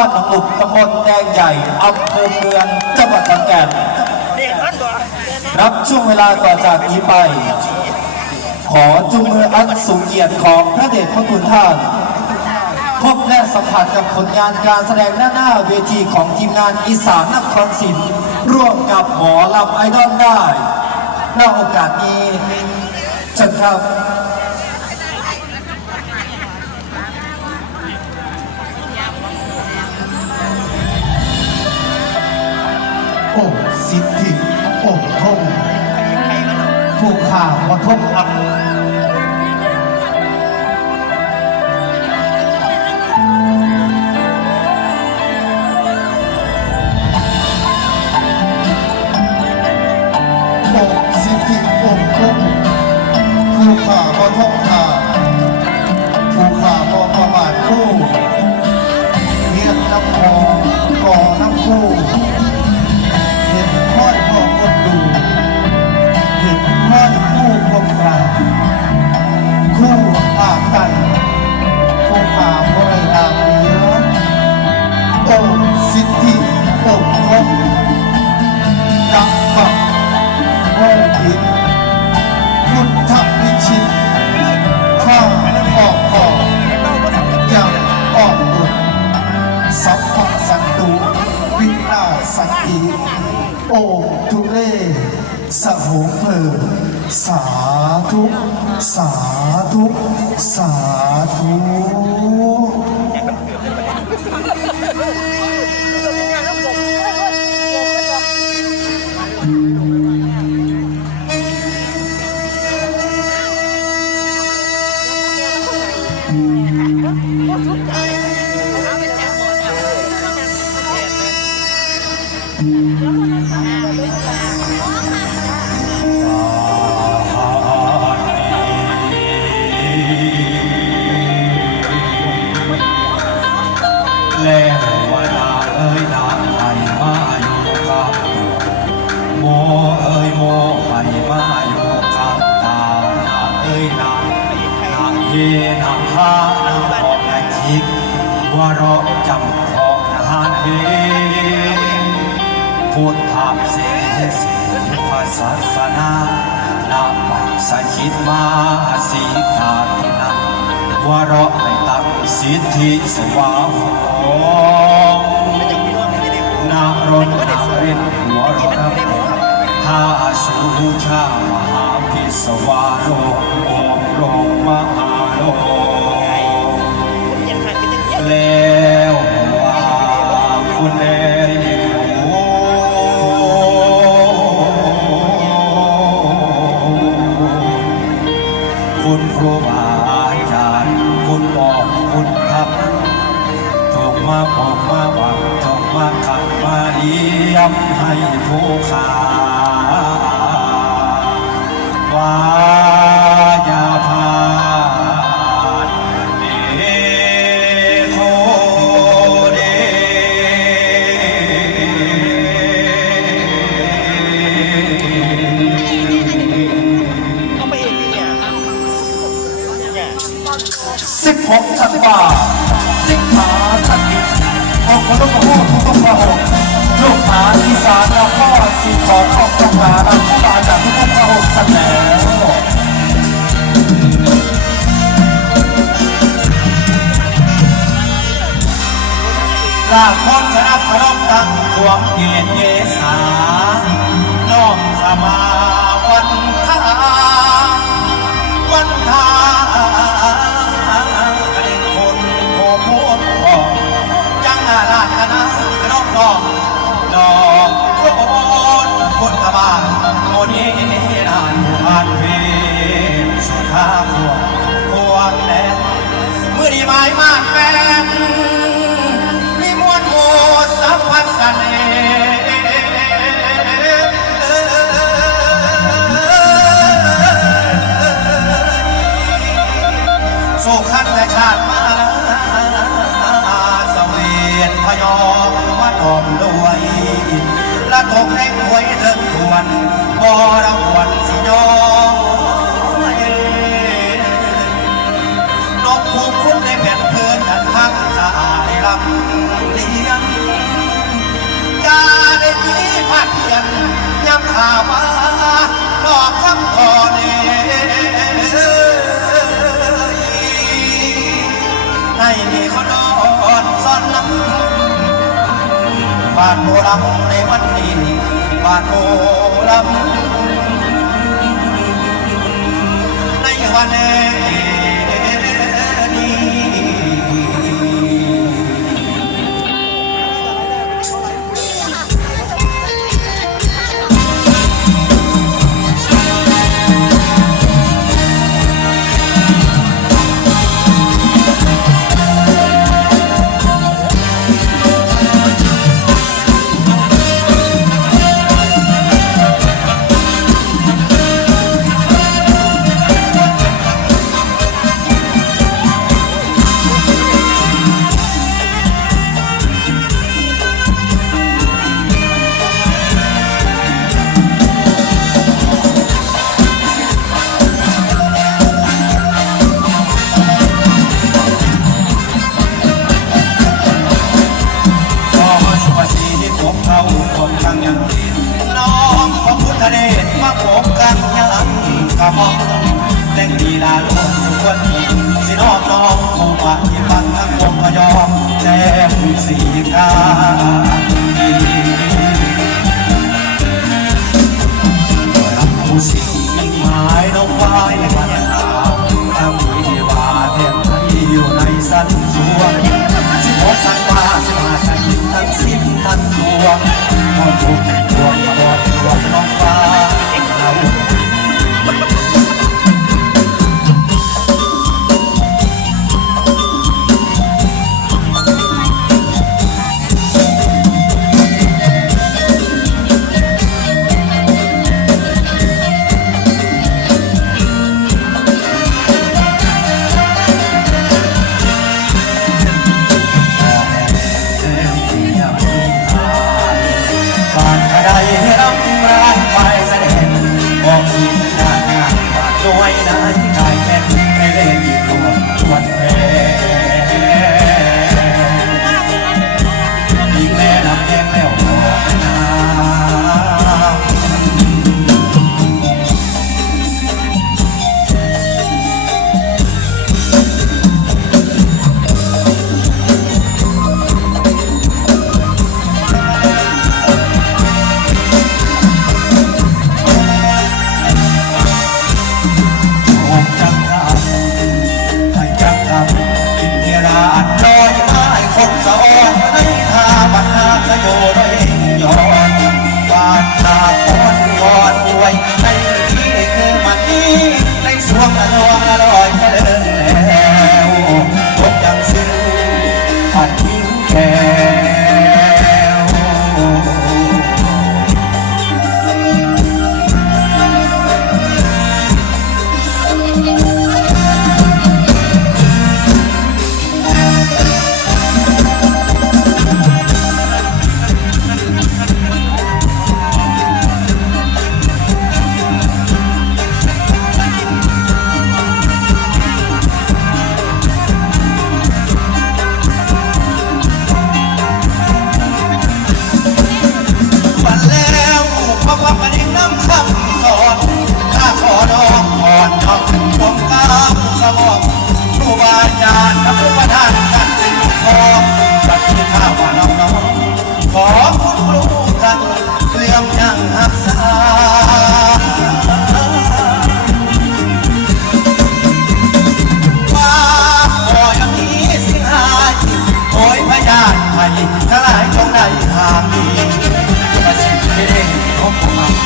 านหนองหลุบตำบลแดงใหญ่อำเภอเมืองจังหวัดขอนแก่นรับช่วงเวลาต่อจากนี้ไป ขอจุงมืออันสูงเกียรติของพระเดชพระคุณท่านพบและสัมผัสกับผลงานการแสดงหน้าหน้าเวทีของทีมงานอีสานนครศรีร่วมกับหมอลำไอดอลได้ณโอกาสนี้เชิญครับ สิทธิโอ้ทงผู้ข่าว่าทงอับ โอทุเลสโหเพอสาธุสาธุสาธุแนาฮานาออกและคิดว่าเราจำพอนานเฮพุทธามเสียเสียภาษาสนานาไปสคิดมาสีขาที่นั้นว่าเราให้ตั้งสิทธิสวาของนารนนาเรินหัวเรานับถ้าสูบูชามหาพิสวาโลกโอมโลกมหาโลก ผู้ขาวายาพาเดโคเด16ธันวาสิงหาธันวิออกคนลูกพูดทุกพระองค์ ลูกหาอีสานแล้วก็สีขอทองสงาเราบาจากทุกพระองค์แล้วลาคนคณะพรบตั้งทวงเกียรติเยสาน้อมสมาวันทาวันทากระดิ่งคนโผพูดบอกจังอาลาดคณะน้องน้อง นองโคนคนตะบานโมนีนานผ่านเพลสุดท้าพวงพวงแลมือดีไม้มากแฟนมีมวลโมสัพพัสเนสุขันแต่ชาติมาสเวียนพยอมมาดอมด้วยแล องได้ควยเลิกทวนบอรัะวันสิยองนกผูกคุ้นในแผ่นเพื่อนอันหักสายลำเลี้ยงยาได้ที่พัดเพีนยัำขาวมาดอกคำคอเนให้มีคนอ่อนซ่อนน้ำบ้านโบราณในวันนี้าโทลำในวันนี้ ห้องแรงดีลาลงทุกคนนี้สิน้องน้องคงว่าที่ฟังทั้งวงพยอมแจ้งสีการับผู้สิ่งหมายน้องวายมันหาทำมืที่ว่าเทียมที่อยู่ในสันสวงสิบหกสันวาสิบห้าใจทั้งสิ้นทั้งดวงอบคุ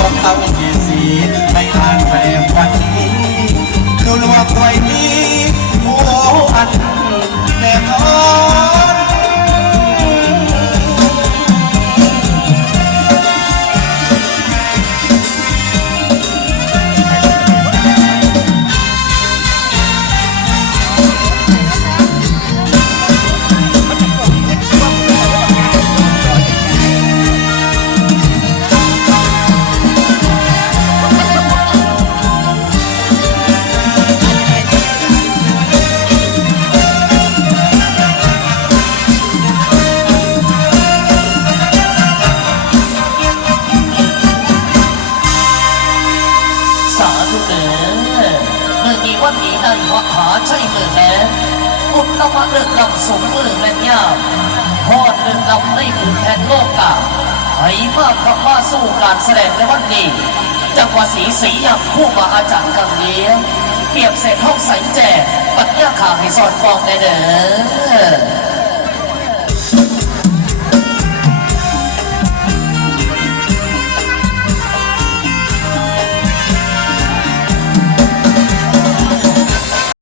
ของเขาเกียรติสี สูงมือและยามพอดเรื่องลำในผืนแผ่นโลกกาไห้มากขับมาสู้การแสดงในวันนี้จังหวะสีสีอย่างผู้มาอาจารย์กังเลี้ยงเปรียบเศษห้องใสแจกปัญญาขาให้สอนฟองในเด้อ